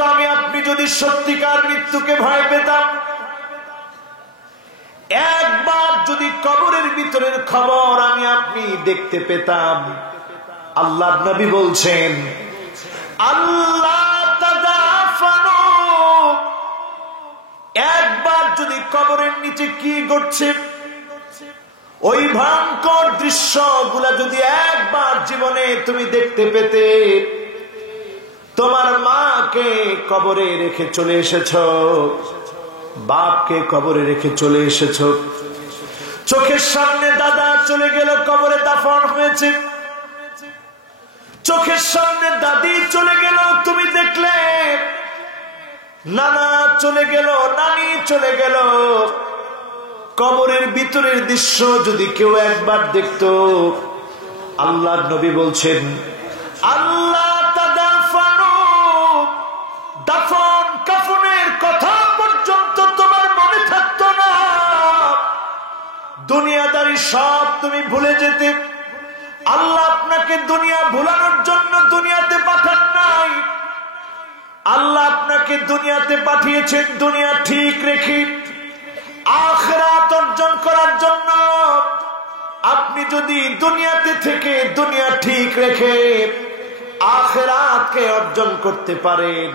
আমি আপনি যদি সত্যিকার মৃত্যুকে ভয় পেতাম, একবার যদি কবরের ভিতরের খবর আমি আপনি দেখতে পেতাম, আল্লাহর নবী বলছেন আল্লাহ তাদাফানু, একবার যদি কবরের নিচে কি ঘটছে ওই ভয়ঙ্কর দৃশ্যগুলা যদি একবার জীবনে তুমি দেখতে পেতে, তোমার মাকে কবরে রেখে চলে এসেছো, বাপকে কবরে রেখে চলে এসেছো, চোখের সামনে দাদা চলে গেল কবরে দাফন হয়েছে, চোখের সামনে দাদি চলে গেল তুমি দেখলে, নানা চলে গেল, নানি চলে গেল, কবরের ভিতরের দৃশ্য যদি কেউ একবার দেখতো, আল্লাহর নবী বলছেন আল্লাহ তাদাফানু, দাফন কাফনের কথা পর্যন্ত তোমার মনে থাকতো না, দুনিয়াদারি সব তুমি ভুলে যেতে। আল্লাহ আপনাকে দুনিয়া ভুলানোর জন্য দুনিয়াতে পাঠান নাই, আল্লাহ আপনাকে দুনিয়াতে পাঠিয়েছেন দুনিয়া ঠিক রেখে আখিরাত অর্জন করার জন্য। আপনি যদি দুনিয়াতে থেকে দুনিয়া ঠিক রেখে আখিরাতকে অর্জন করতে পারেন,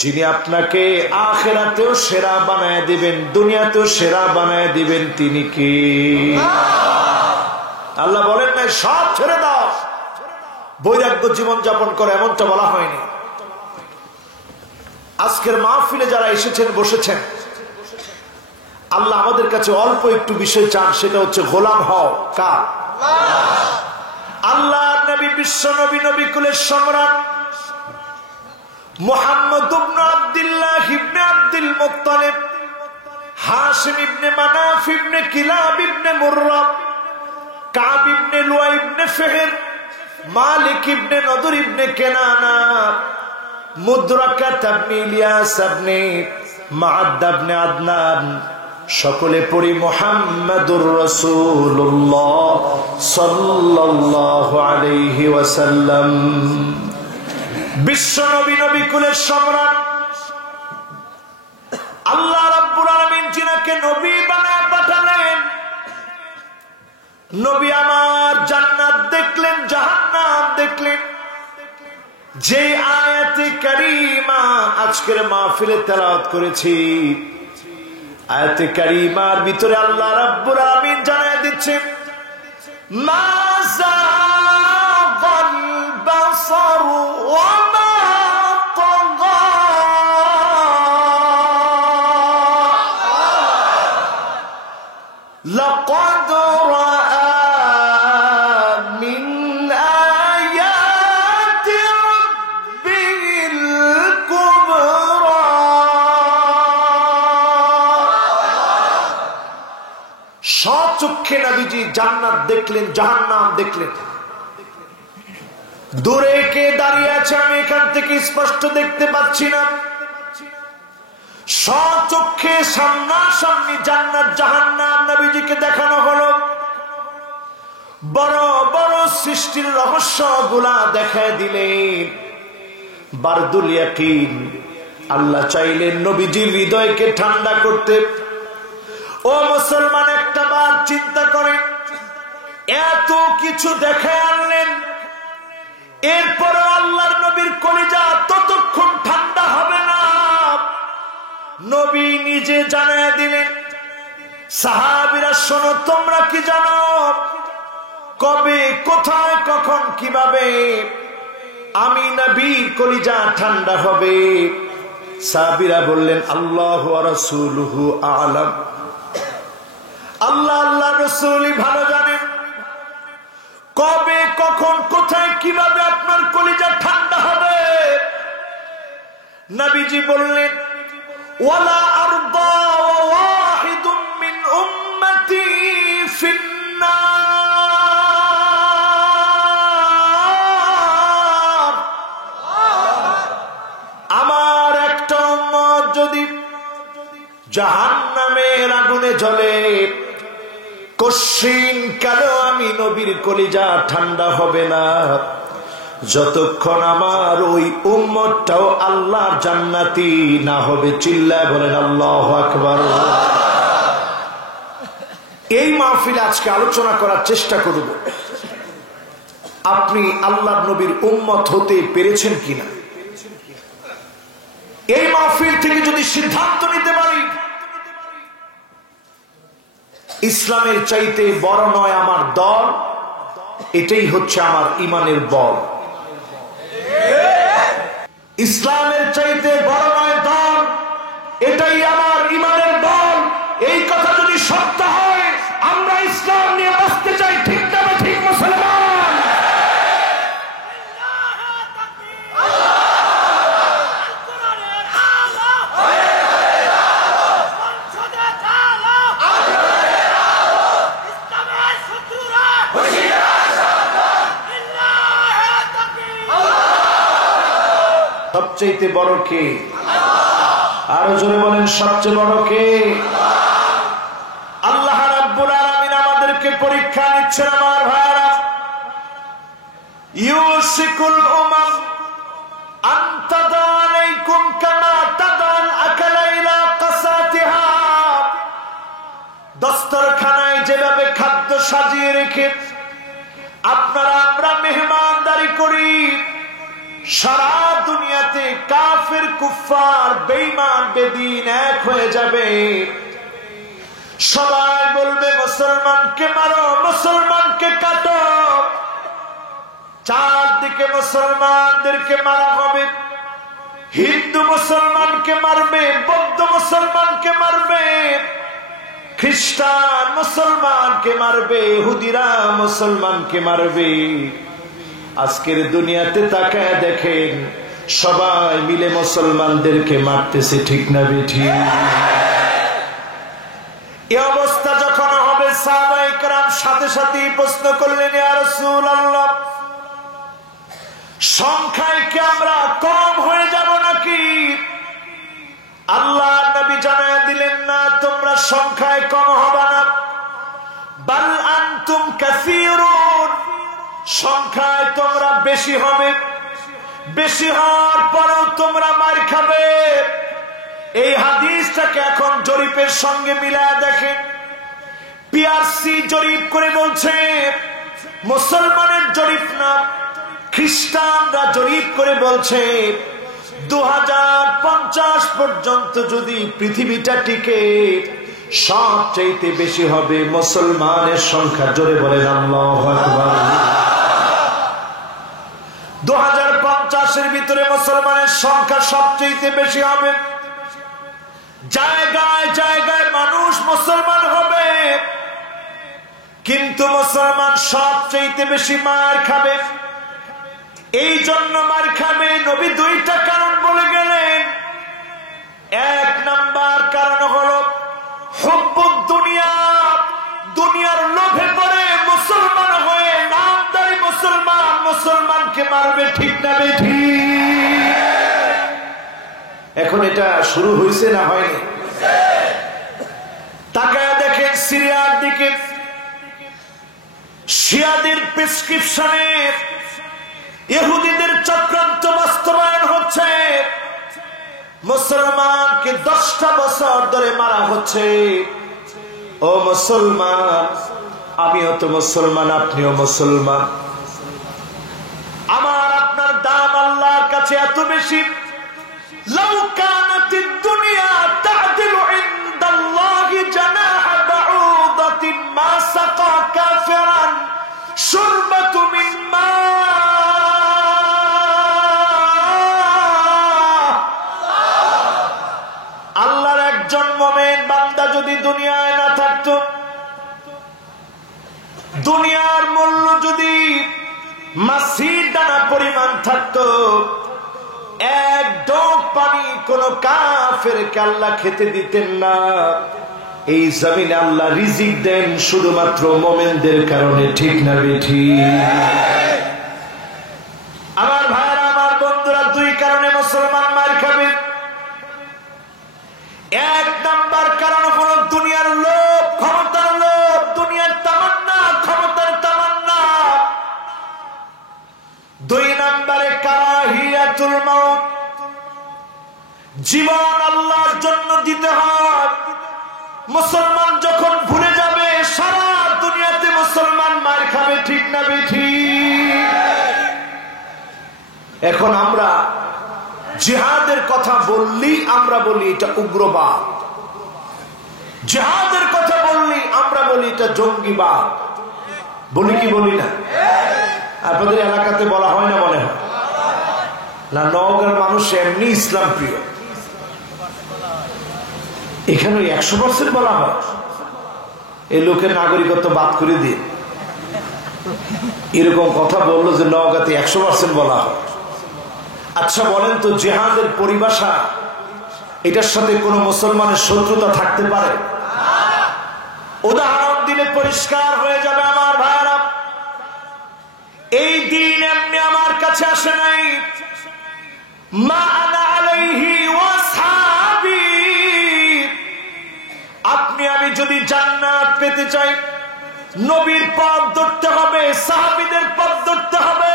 যিনি আপনাকে আখিরাতেও সেরা বানায় দিবেন, দুনিয়াতেও সেরা বানায় দিবেন, তিনি কি? আল্লাহ বলেন না সব ছেড়ে দাও, বৈরাগ্য জীবন যাপন করে, এমনটা বলা হয়নি। আজকের মাহফিলে যারা এসেছেন বসেছেন, আল্লাহ আমাদের কাছে অল্প একটু বিষয় চান, সেটা হচ্ছে গোলাম হও কার? আল্লাহ নবী, বিশ্ব নবী, নবী কুলের সম্রাট মুহাম্মদ ইবনে আব্দুল্লাহ ইবনে আব্দুল মুত্তালিব, হাশিম ইবনে মানাফ ইবনে কিলাব ইবনে মুররা, কাব ইবনে লুয়াই ইবনে ফিহর, মালিক ইবনে নদর ইবনে কেনানা, মুদরাকাত ইবনে ইলিয়াস ইবনে মাআদ ইবনে আদনান, সকলে পড়ি মুহাম্মাদুর রাসূলুল্লাহ সাল্লাল্লাহু আলাইহি ওয়াসাল্লাম। বিশ্ব নবী, নবী কুলের সম্রাট আল্লাহ রাব্বুল আলামিন যিনাকে নবী বানায় পাঠালেন, নবী আমার জান্নাত দেখলেন, জাহান্নাম দেখলেন। যে আয়াতে কারীমা আজকের মাহফিলে তেলাওয়াত করেছি, আয়াতে কারীমার ভিতরে আল্লাহ রাব্বুল আলামিন জানায় দিচ্ছেন মা যাগাল বাসার ওয়া মা তাগা, লাকাদ রাআ মিন আয়াতি রাব্বিল কুবরা, স্বচক্ষে নবীজি জান্নাত দেখলেন, জাহান্নাম দেখলেন। দূরে কে দাঁড়িয়ে আছে আমি এখান থেকে স্পষ্ট দেখতে পাচ্ছি না, স্বচক্ষে সামনাসামনি জান্নাত জাহান্নাম নবীজিকে দেখানো হলো। বড় বড় সৃষ্টির রহস্য গুলা দেখায় দিলেন। বারদুল ইয়াকিন, আল্লাহ চাইলেন নবীজির হৃদয়কে ঠান্ডা করতে। ও মুসলমান, একটা বার চিন্তা করেন, এত কিছু দেখে আনলেন, এরপর আল্লাহর নবীর কলিজা ততক্ষণ ঠান্ডা হবে না। নবী নিজে জানায় দিলেন, সাহাবীরা শোনো, তোমরা কি জানো কবে, কোথায়, কখন, কিভাবে আমি নবীর কলিজা ঠান্ডা হবে? সাহাবীরা বললেন আল্লাহু ওয়া রাসূলুহু আ'লাম, আল্লাহ আল্লাহ রাসূলই ভালো জানেন কবে, কখন, কোথায়, কিভাবে আপনার কলিজা ঠান্ডা হবে। নবীজি বললেন ওয়ালা আরদা ওয়াহিদুম মিন উম্মতি ফিন্নার, আমার একটা উম্মত যদি জাহান্নামের আগুনে জ্বলে, কশিন কালো আমি নবীর কলিজা ঠান্ডা হবে না। যতক্ষণ আমার ওই উম্মতটাও আল্লাহর জান্নাতি না হবে, চিল্লায় বলেন আল্লাহু আকবার। এই মাহফিলে আজকে আলোচনা করার চেষ্টা করব, আপনি আল্লাহর নবীর উম্মত হতে পেরেছেন কিনা। এই মাহফিল থেকে যদি সিদ্ধান্ত নিতে পারি ইসলামের চাইতে বড় নয় আমার দল, এটাই হচ্ছে আমার ইমানের বল। ইসলামের চাইতে বড় নয় দল, এটাই আমার ইমানের বল। এই কথা যদি সত্য হয়, আমরা ইসলাম নিয়ে বাঁচতে চাই, ঠিক না ঠিক মুসলমান? সবচেয়ে বড় কে? আরো জোরে বলেন, সবচেয়ে বড় কে? আল্লাহ রাব্বুল আলামিন আমাদেরকে পরীক্ষা নিচ্ছেন আমার ভাইরা। ইউসিকুল উমাম আন তাদা আলাইকুম কামা তাদাল আকালা ইলা কাসাতিহা। দস্তরখানায় যেভাবে খাদ্য সাজিয়ে রেখে আপনারা আমরা মেহমানদারি করি, সারা দুনিয়াতে কাফের কুফার বেঈমান বেদিন এক হয়ে যাবে। সবাই বলবে মুসলমানকে মারো, মুসলমানকে কাটো। চারদিকে মুসলমানদেরকে মারা হবে। হিন্দু মুসলমানকে মারবে, বৌদ্ধ মুসলমানকে মারবে, খ্রিস্টান মুসলমানকে মারবে, ইহুদিরা মুসলমানকে মারবে। আজকের দুনিয়াতে তাকায় দেখেন, সবাই মিলে মুসলমানদেরকে মারতেছে, ঠিক না বেঠি? এই অবস্থা যখন হবে, সাহাবায়ে কেরাম সাথে সাথে প্রশ্ন করলেন, ইয়া রাসূলুল্লাহ, সংখ্যায় কি আমরা কম হয়ে যাব নাকি? আল্লাহর নবী জানায় দিলেন, না, তোমরা সংখ্যায় কম হবে না, বাল আনতুম কাসীরুন, সংখ্যায় তোমরা বেশি হবে। বেশি হওয়ার পরেও তোমরা মার খাবে। এই হাদিসটাকে এখন জরিপের সঙ্গে মিলায় দেখেন। পিআরসি জরিপ করে বলছে, মুসলমানের জরিপ না, খ্রিস্টানরা জরিপ করে বলছে 2050 পর্যন্ত যদি পৃথিবীটা টিকে, সবচাইতে বেশি হবে মুসলমানের সংখ্যা। জোরে বলেন আল্লাহু আকবার। 2050-এর ভিতরে মুসলমানের সংখ্যা সবচেয়ে বেশি হবে। জায়গায় জায়গায় মানুষ মুসলমান হবে, কিন্তু মুসলমান সবচেয়ে বেশি মার খাবে। এই জন্য মার খাবে, নবী দুইটা কারণ বলে গেলেন। এক নাম্বার কারণ হলো হুব্বুদ দুনিয়া, দুনিয়ার লোভে পড়ে মুসলমান হয়ে নামদারি মুসলমান মুসলমানকে মারবে, ঠিক না বেঠি? এখন এটা শুরু হয়েছে না হয়নি? তাকায় দেখেন সিরিয়ার দিকে, শিয়াদের প্রেসক্রিপশনে ইহুদিদের চক্রান্ত বাস্তবায়ন হচ্ছে। মুসলমানকে 10টা বছর ধরে মারা হচ্ছে। ও মুসলমান, আমিও তো মুসলমান, আপনিও মুসলমান, আমার আপনার দাম আল্লাহর কাছে এত বেশি। লাউ কানাতিদ দুনিয়া তা'দিলু ইনদাল্লাহি জানাহা বাউদাতিন মা সাকা কাফিরান শুরবাতু মিন মা। আল্লাহর একজন মুমিন বান্দা যদি দুনিয়ায় না থাকতো, দুনিয়ার মূল্য যদি মাছির দানা পরিমাণ থাকতো, এক ঢোক পানি কোন কাফেরকে আল্লাহ খেতে দিতেন না। এই জমিনে আল্লাহ রিজিক দেন শুধুমাত্র মুমিনদের কারণে, ঠিক না বেঠি? আমার ভাইরা, আমার বন্ধুরা, দুই কারণে মুসলমান মার খাবে। এক নাম্বার কারণ হলো দুনিয়ার লোভ, ক্ষমতার লোভ, দুনিয়ার তামান্না, ক্ষমতার তামান্না। দুই নাম্বার জীবন আল্লাহর জন্য দিতে হয়। মুসলমান যখন ভুলে যাবে সারা দুনিয়াতে মুসলমান মার খাবে, ঠিক না বেঠিক? এখন আমরা জিহাদের কথা বললি আমরা বলি এটা উগ্রবাদ, জিহাদের কথা বললি আমরা বলি এটা জঙ্গিবাদ, বলি কি বলি না? আপনাদের এলাকাতে বলা হয় না মনে হয় না? নওগাঁর মানুষ এমনি ইসলাম প্রিয়, এখানে 100% বলা হয়। এই লোকের নাগরিকত্ব বাদ করে দিয়ে এরকম কথা বললো যে নওগাঁতে 100% বলা হয়। আচ্ছা বলেন তো, জিহাদের পরিভাষা এটার সাথে কোন মুসলমানের শত্রুতা থাকতে পারে? উদাহরণ দিলে পরিষ্কার হয়ে যাবে আমার ভাইরা। এই দিন এমনি আমার কাছে আসে নাই। মা আনা আলাইহি ওয়াসহাবি, আপনি আমি যদি জান্নাত পেতে চাই নবীর পথ ধরতে হবে, সাহাবীদের পথ ধরতে হবে।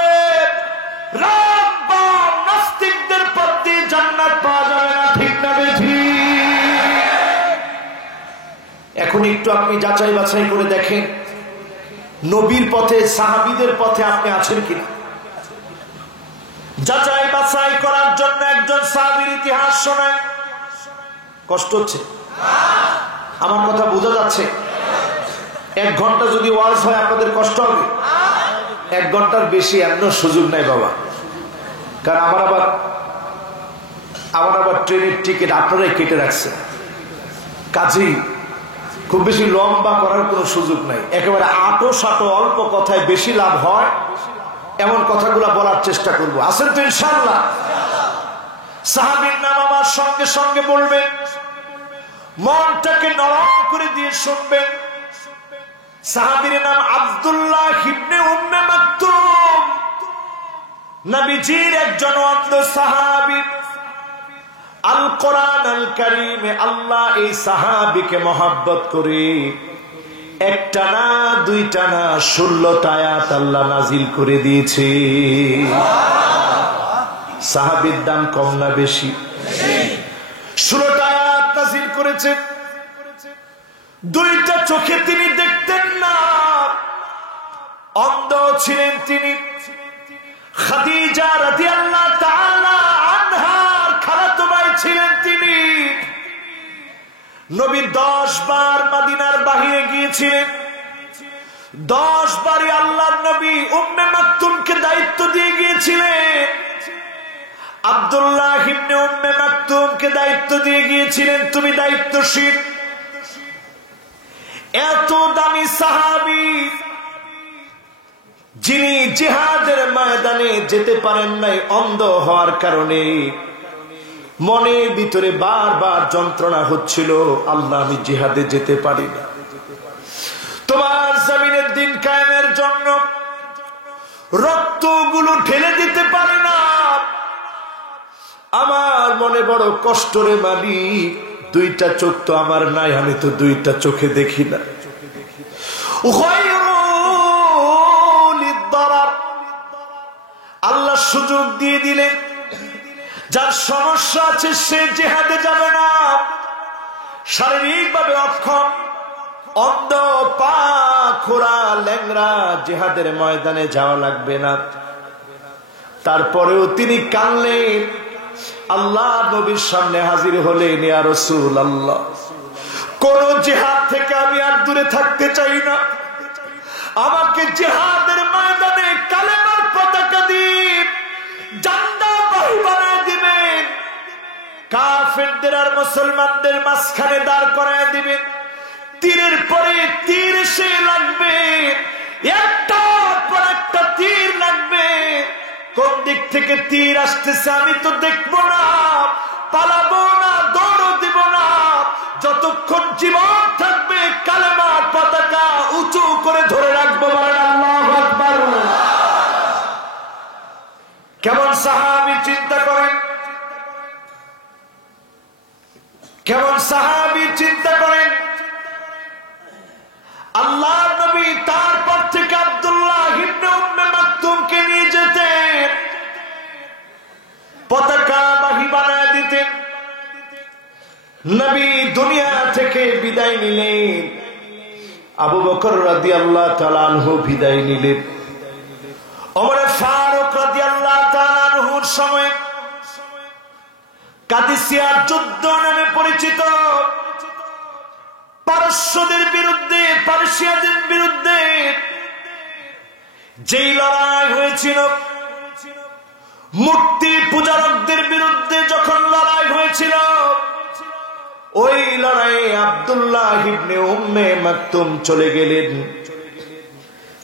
নাস্তিকদের পথ দিয়ে জান্নাত পাওয়া যাবে না, ঠিক না বেঠিক? এখন একটু আপনি যাচাই বাছাই করে দেখেন নবীর পথে সাহাবীদের পথে আপনি আছেন কিনা। যাচাই বাছাই করার জন্য একজন সাহাবীর ইতিহাস শোনায়। কষ্ট হচ্ছে? আমার কথা বোঝা যাচ্ছে? 1 ঘন্টা যদি ওয়াজ হয় আপনাদের কষ্ট হবে? 1 ঘন্টার বেশি এমন সুযোগ নাই বাবা, কারণ আমার আবার ট্রেনের টিকিট আপনারাই কেটে রাখছে, কাজেই খুব বেশি লম্বা করার কোনো সুযোগ নাই। একেবারে আটো সাটো অল্প কথায় বেশি লাভ হয় এমন কথাগুলো বলার চেষ্টা করব। আছেন তো ইনশাআল্লাহ? সাহাবীর নাম আমার সঙ্গে সঙ্গে বলবেন, মনটাকে নরম করে দিয়ে শুনবেন। সাহাবীর নাম আব্দুল্লাহ ইবনে উম্মে মাকতুম, নবীজির একজন অন্ধ সাহাবী। আল কোরআন আল কারীমে আল্লাহ এই সাহাবীকে মহব্বত করে একটা না দুইটা না 16টা আয়াত আল্লাহ নাজিল করে দিয়েছে। সাহাবীর দাম কম না বেশি? 16টা আয়াত নাজিল করেছে। 2টা চোখে তিনি দেখতেন না, অন্ধ ছিলেন তিনি। খাদিজা রাদিয়াল্লাহু তাআলা আনহার খালাতো ভাই ছিলেন তিনি। নবী 10 বার মদিনার বাহিরে গিয়েছিলেন। 10 বারই আল্লাহর নবী উম্মে মাকতুমকে দায়িত্ব দিয়ে গিয়েছিলেন। আব্দুল্লাহ ইবনে উম্মে মাকতুমকে দায়িত্ব দিয়ে গিয়েছিলেন, তুমি দায়িত্বশীল। এত দামি সাহাবী যিনি জিহাদের ময়দানে যেতে পারেন নাই অন্ধ হওয়ার কারণে, মনের ভিতরে বারবার যন্ত্রণা হচ্ছিল, আল্লাহ আমি জিহাদে যেতে পারি না, তোমার জমিনের দিন কায়েমের জন্য রক্তগুলো ঢেলে দিতে পারি না, আমার মনে বড় কষ্ট রে মালিক। 2টা চোখ তো আমার নাই, আমি তো 2টা চোখে দেখি না। আল্লাহ সুযোগ দিয়ে দিলেন, যার সমস্যা আছে সে জিহাদে যাবে না, শারীরিক ভাবে অক্ষম, অন্ধ, পা খোড়া, ল্যাংড়া, জিহাদের ময়দানে যাওয়া লাগবে না। তারপরেও তিনি কানলেন, আল্লাহ নবীর সামনে হাজির হলেন, ইয়া রাসূলুল্লাহ, কোন জিহাদ থেকে আমি আর দূরে থাকতে চাই না, আমাকে জিহাদের ময়দানে কালেমার পতাকা দিয়ে জান্নাতবাহী বানায় দিবেন, কাফেরদের আর মুসলমানদের মাঝখানে দাঁড় করায় দিবেন, তীরের পরে তীর এসে লাগবে, একটার পর একটা তীর লাগবে, কোন দিক থেকে তীর আসতেছে আমি তো দেখবো না, পালাবো না, দৌড় দিব না, যতক্ষণ জীবন থাকবে কালেমার পতাকা উঁচু করে ধরে রাখবো। আল্লাহু আকবার। কেমন সাহাবী চিন্তা করেন, কেমন সাহাবী চিন্তা করেন। আল্লাহ নবী তারপর থেকে আব্দুল্লাহ ইবনে উম্মে মাকতুমকে নিয়ে যেতেন, পতাকা বাহী বানায় দিতেন। নবী দুনিয়া থেকে বিদায় নিলেন, আবু বকর রাদিয়াল্লাহু তাআলা আনহু বিদায় নিলেন। ওমর ফারুক রাদিয়াল্লাহু তাআলা আনহুর সময় কাদিসিয়ার যুদ্ধ নামে পরিচিত পারস্যদের বিরুদ্ধে, পারসিয়াদের বিরুদ্ধে যেই লড়াই হয়েছিল, মূর্তি পূজারকদের বিরুদ্ধে যখন লড়াই হয়েছিল, ওই লড়াইয়ে আব্দুল্লাহ ইবনে উম্মে মাকতুম চলে গেলেন।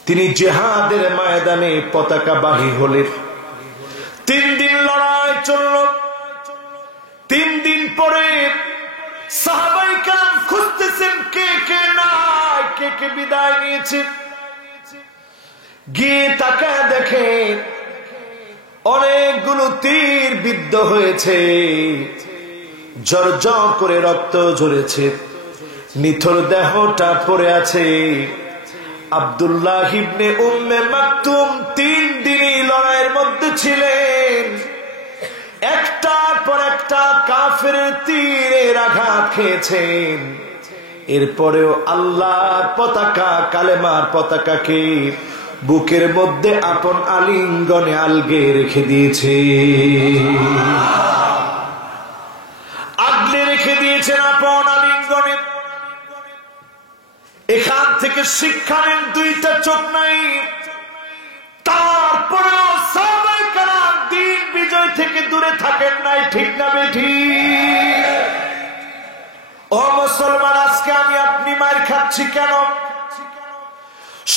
তিনি জিহাদের ময়দানে পতাকাবাহী হলেন। 3 দিন লড়াই চলল। 3 দিন পরে সাহাবায়ে কেরাম খুঁজতেছেন কে কে নাই, কে কে বিদায় নিয়েছে। গিয়ে তাকায় দেখে অনেকগুলো তীর বিদ্ধ হয়েছে, ঝরঝর করে রক্ত ঝরেছে, নিথর দেহটা পড়ে আছে। আব্দুল্লাহ ইবনে উম্মে মাকতুম 3 দিনই লড়াইয়ের মধ্যে ছিলেন। একটার পর একটা কাফেরের তীরের আঘাত খেয়েছেন। এরপরেও আল্লাহর পতাকা, কালেমার পতাকাকে বুকের মধ্যে আপন আলিঙ্গনে আলগে রেখে দিয়েছে, আগলে রেখে দিয়েছেন আপন আলিঙ্গনে। এখান থেকে শিক্ষা নেন, 2টা চোখ নাই, তারপরেও সাহাবায়ে কেরাম দ্বীন বিজয় থেকে দূরে থাকেন নাই। ঠিক না বেঠিক? ও মুসলমান, আজকে আমি আপনি মার খাচ্ছি কেন?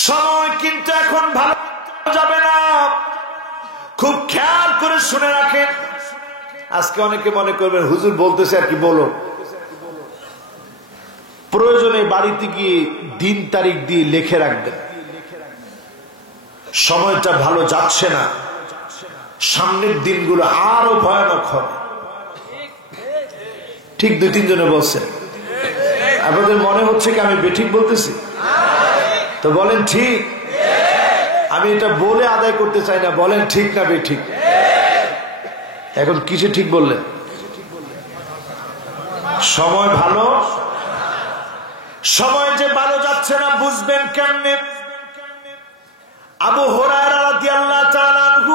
সময় কিন্তু এখন ভালো যাবে না, খুব খেয়াল করে শুনে রাখেন। আজকে অনেকে মনে করবেন হুজুর বলতেছে আর কি বলো, প্রয়োজনে বাড়িতে গিয়ে দিন তারিখ দিয়ে লিখে রাখবেন। সময়টা ভালো যাচ্ছে না, সামনের দিনগুলো আরো ভয়ানক হবে। ঠিক 2-3 জনে বলছেন। আপনাদের মনে হচ্ছে কি আমি বেঠিক বলতেছি? তো বলেন ঠিক। আমি এটা বলে আদায় করতে চাই না, বলেন ঠিক না বেঠিক। এখন কিসে ঠিক বললেন? সময় ভালো, সময় যে ভালো যাচ্ছে না বুঝবেন কেমনে? আবু হুরায়রা রাদিয়াল্লাহু তাআলা আনহু,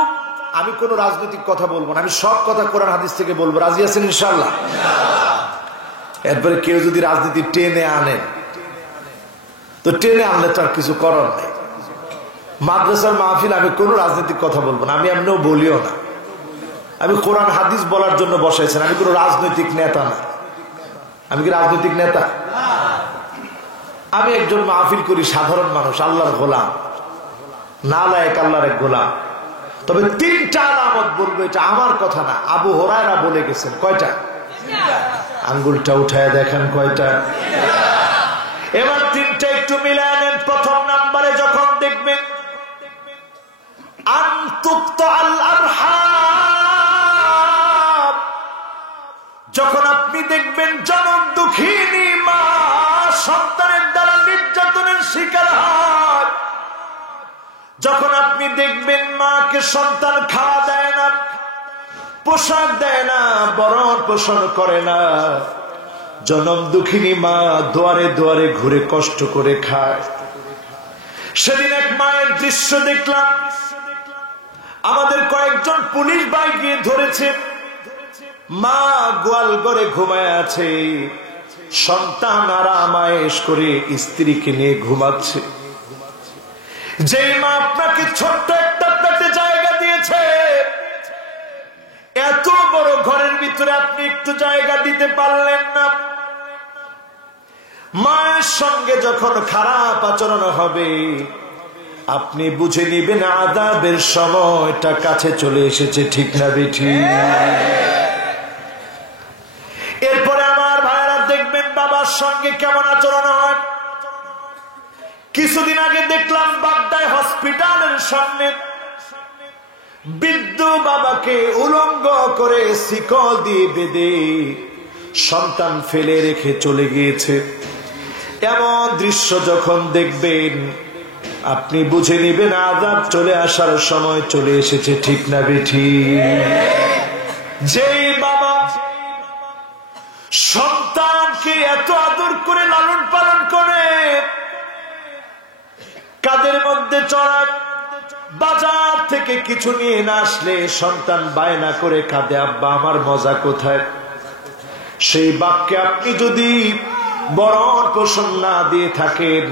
আমি কোন রাজনৈতিক কথা বলবো না, আমি সব কথা কোরআন হাদিস থেকে বলবো। রাজি আছেন ইনশাআল্লাহ? এরপরে কেউ যদি রাজনীতি টেনে আনেন, তো টেনে আনলে তো আর কিছু করার নেই। মাদ্রাসার মাহফিল আমি কোন রাজনৈতিক কথা বলবো না, আমি এমনিও বলিও না। আমি কোরআন হাদিস বলার জন্য বসাইছেন, আমি কোন রাজনৈতিক নেতা না। আমি কি রাজনৈতিক নেতা? আমি একজন মাহফিল করি, সাধারণ মানুষ, আল্লাহর গোলাম, নালায়েক আল্লাহর এক গোলাম। তবে 3টা আলামত বলবো, এটা আমার কথা না, আবু হুরায়রা বলে গেছেন। কয়টা? আঙ্গুলটা উঠায় দেখেন কয়টা। এবার 3টা একটু মিলায় নেন। প্রথম নাম্বারে যখন দেখবেন আনতুকতাল আরহাম, যখন আপনি দেখবেন জনম দুঃখিনী মা সন্তানের দ্বারা নির্যাতনের শিকার হয়, যখন আপনি দেখবেন মাকে সন্তান খাওয়া দেয় না, পোশাক দেয় না, বরণ পোষণ করে না, জনম দুঃখিনী মা দুয়ারে দুয়ারে ঘুরে কষ্ট করে খায়। সেদিন এক মায়ের দৃশ্য দেখলাম, আমাদের কয়েকজন পুলিশ ভাই গিয়ে ধরেছে। মা গোয়াল ঘরে ঘুমায় আছে, সন্তান আরাম আয়েশ করে স্ত্রীকে নিয়ে ঘুমাচ্ছে। যে মা আপনাকে ছোট্ট একটা পেটে জায়গা দিয়েছে, এত বড় ঘরের ভিতরে আপনি একটু জায়গা দিতে পারলেন না। মায়ের সঙ্গে যখন খারাপ আচরণ হবে, আপনি বুঝে নিবেন আযাবের সময়টা কাছে চলে এসেছে। ঠিক না বেঠিক? এরপরে আমার ভাইরা দেখবেন বাবার সঙ্গে কেমন আচরণ হয়। কিছুদিন আগে দেখলাম বাড্ডায় হসপিটালের সামনে বৃদ্ধ বাবাকে উলঙ্গ করে শিকল দিয়ে বেঁধে সন্তান ফেলে রেখে চলে গিয়েছে। এমন দৃশ্য যখন দেখবেন, আপনি বুঝে নিবেন আযাব চলে আসার সময় চলে এসেছে। ঠিক না বেঠিক? যেই বাবা সন্তান এত আদর করে লালন পালন করে, কাদের মধ্যে চড়ায়। বাজার থেকে কিছু নিয়ে না আসলে সন্তান বায়না করে কাঁদে, আব্বা আমার মজা কোথায়। সেই বাপকে আপনি যদি বরণ পোষণ না দিয়ে থাকেন,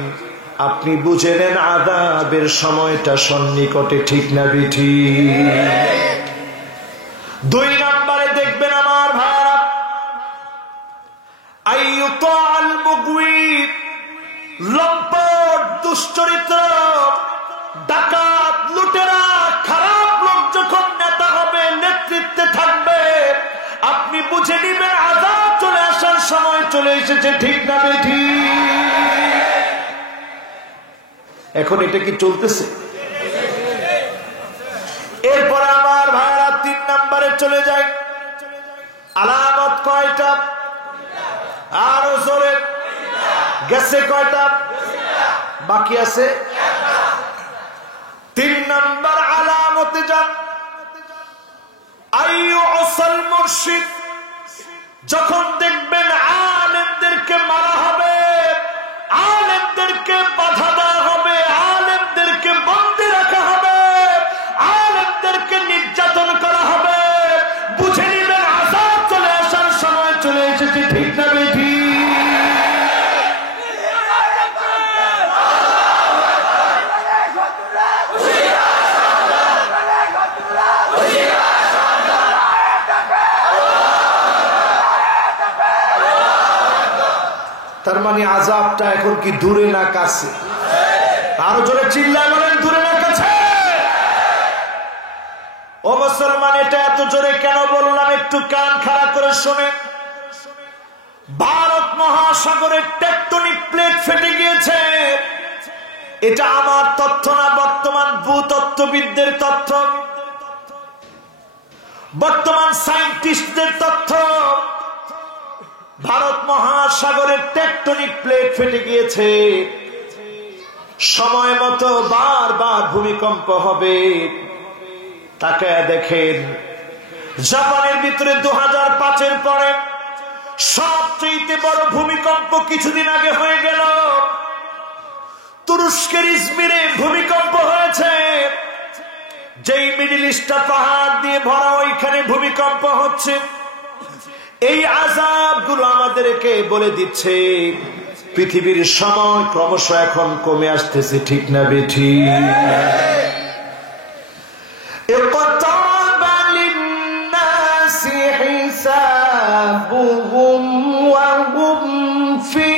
আপনি বুঝে নেন আযাবের সময়টা সন্নিকটে, ঠিক না বিঠি? 2 নম্বরে দেখবেন আমার ভাইরা, আইয়ুতাল মুগওয়ি, লম্পট দুশ্চরিত্র ডাকাত লুটেরা খারাপ লোক যখন নেতা হবে, নেতৃত্বে থাকবে, আপনি বুঝে নিবেন আযাব চলে আসার সময় চলে এসেছে, ঠিক না বেঠি? এখন এটা কি চলতেছে? এরপর আমার ভাইরা 3 নম্বরে চলে যায়। আলামত কয়টা? আরো জোরে গেছে কয়টা? বাকি আছে 3 নম্বর আলামতে যান। আইয়ুসাল মুরশিদ, যখন দেখবেন আলেমদেরকে মারা হবে, আলেমদেরকে বাধা দেওয়া হবে, আলেমদেরকে বন্দী রাখা হবে, আলেমদেরকে নির্যাতন করা হবে, বুঝে নিবেন আযাব চলে আসার সময় চলে এসেছে, ঠিক না বেঠি? তার মানে আযাবটা এখন কি দূরে না কাছে? আরো জোরে চিল্লায় বলেন, দূরে না কাছে? ও মুসলমান, এটা এত জোরে কেন বললাম একটু কান খাড়া করে শুনে। ভারত মহাসাগরের টেকটনিক প্লেট ফেটে গিয়েছে। এটা আমার তথ্য না, বর্তমান ভূতত্ত্ববিদদের তথ্য, বর্তমান সায়েন্টিস্টদের তথ্য। ভারত মহাসাগরের টেকটনিক প্লেট ফেটে গিয়েছে। সময় মতো বারবার ভূমিকম্প হবে। তাকায় দেখেন, জাপানের ভিতরে 2005-এর পরে সবচেয়ে বড় ভূমিকম্প কিছুদিন আগে হয়ে গেল। তুরস্কের ইজমিরে ভূমিকম্প হয়েছে। যেই মিডল ইস্টটা পাহাড় দিয়ে ভরা, ওইখানে ভূমিকম্প হচ্ছে। এই আযাবগুলো আমাদেরকে বলে দিচ্ছে পৃথিবীর সময় ক্রমশ এখন কমে আসতেছে, ঠিক না বেঠি? ইকতারাবা লিন-নাসি হিসাবুহুম ওয়া হুম ফি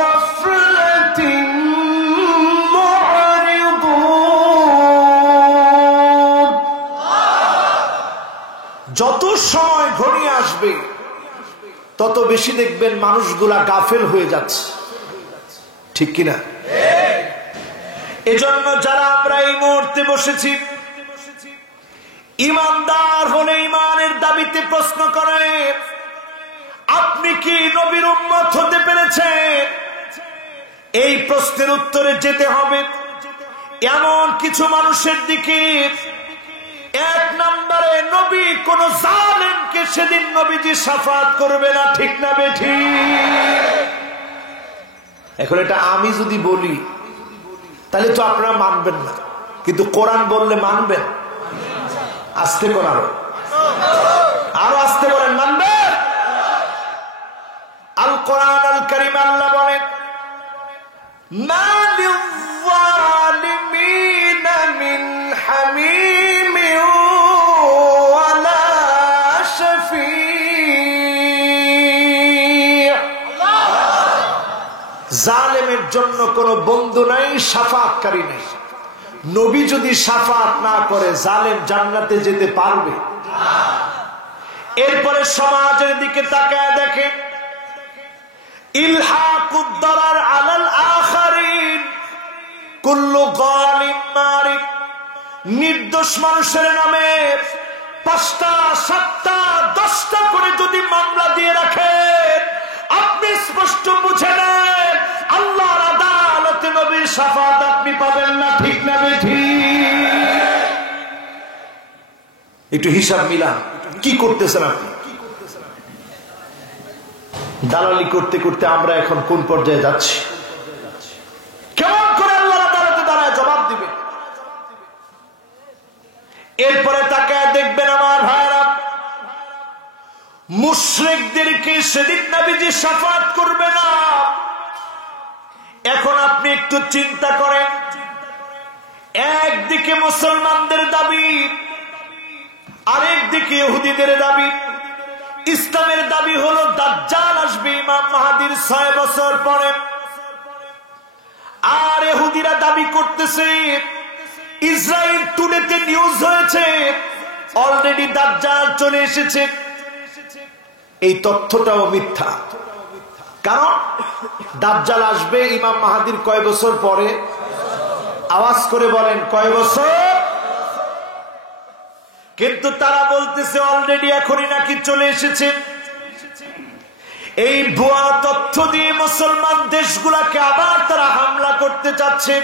গাফলাতিন মু'রিদুন। যত সময় ঘনিয়ে আসবে তত বেশি দেখবেন মানুষগুলা গাফেল হয়ে যাচ্ছে, ঠিক কিনা? এজন্য যারা আমরা এই মুহূর্তে বসেছি, ইমানদার হলে ইমানের দাবিতে প্রশ্ন করে, আপনি কি নবীর উম্মত হতে পেরেছেন? এই প্রশ্নের উত্তরে যেতে হবে এমন কিছু মানুষের দিকে। 1 নম্বরে, নবী কোন জালেমকে সেদিন নবীজি শাফাত করবে না, ঠিক না বেঠি? এখন এটা আমি যদি বলি তাহলে তো আপনারা মানবেন না, কিন্তু কোরআন বললে মানবেন। আস্তে করার, আরো আস্তে বলেন, মানবেন? আল কোরআন আল কারীম আল্লাহ বলেন, মা লিয-যালিমিনা মিন হামিম ওয়ালা শাফী'। জালেমের জন্য কোনো বন্ধু নাই, শাফাতকারী নেই। নবী যদি শাফাত না করে, জালেম জান্নাতে যেতে পারবে? এরপরে সমাজের দিকে তাকায় দেখে, ইলহাকুদ দারার আলাল আখারিন, কুল্লু যালিম মারিক। নির্দোষ মানুষের নামে 5টা 7টা 10টা করে যদি মামলা দিয়ে রাখেন, আপনি স্পষ্ট বুঝে নেন আল্লাহর আদালতে নবীর শাফাত আপনি পাবেন না, ঠিক না বেঠি? একটু হিসাব মিলান, কি করতেছেন আপনি? দালালি করতে করতে আমরা এখন কোন পর্যায়ে যাচ্ছি? কেমন করে আল্লাহর আদালতে দাঁড়ায় জবাব দিবে? এরপরে তাকায় দেখবেন আমার ভাইরা, মুশরিকদেরকে সেদিন নবীজি শাফাত করবে না। এখন আপনি একটু চিন্তা করেন, একদিকে মুসলমানদের দাবি, আরেকদিকে ইহুদিদের দাবি। ইসলামের দাবি হলো দাজ্জাল আসবে ইমাম মাহদীর 6 বছর পরে, আর ইহুদিরা দাবি করতেছে, ইসরায়েল টুডেতে নিউজ হয়েছে অলরেডি দাজ্জাল চলে এসেছে। এই তথ্যটাও মিথ্যা, কারণ দাজ্জাল আসবে ইমাম মাহদীর কয় বছর পরে? আওয়াজ করে বলেন, কয় বছর? কিন্তু তারা বলতেছে অলরেডি এখনই নাকি চলে এসেছে। এই ভুয়া তথ্য দিয়ে মুসলমান দেশগুলোকে আবার তারা হামলা করতে চাচ্ছে।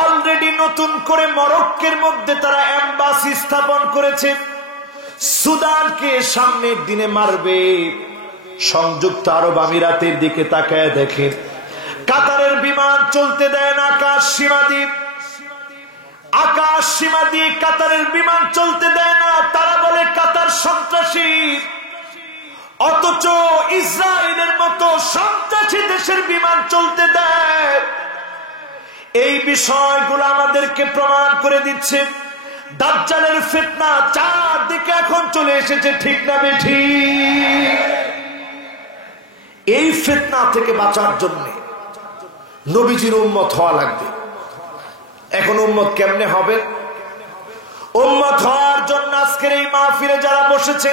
অলরেডি নতুন করে মরক্কোর মধ্যে তারা এম্বাসি স্থাপন করেছে, সুদানকে সামনের দিনে মারবে। সংযুক্ত আরব আমিরাতের দিকে তাকায় দেখে, কাতারের বিমান চলতে দেয় না আকাশ সীমা দিয়ে, আকাশ সীমা দিয়ে কাতারের বিমান চলতে দেয় না। তারা বলে কাতার সন্ত্রাসী, অথচ ইসরায়েলের মতো সন্ত্রাসী দেশের বিমান চলতে দেয়। এই বিষয়গুলো আমাদেরকে প্রমাণ করে দিচ্ছে দাজ্জালের ফিতনা চারদিকে এখন চলে এসেছে, ঠিক না বেঠিক? এই ফিতনা থেকে বাঁচার জন্য নবীজির উম্মত হওয়া লাগবে। এখন উম্মত কেমনে হবে? উম্মত হওয়ার জন্য আজকের এই মাহফিলে যারা বসেছে,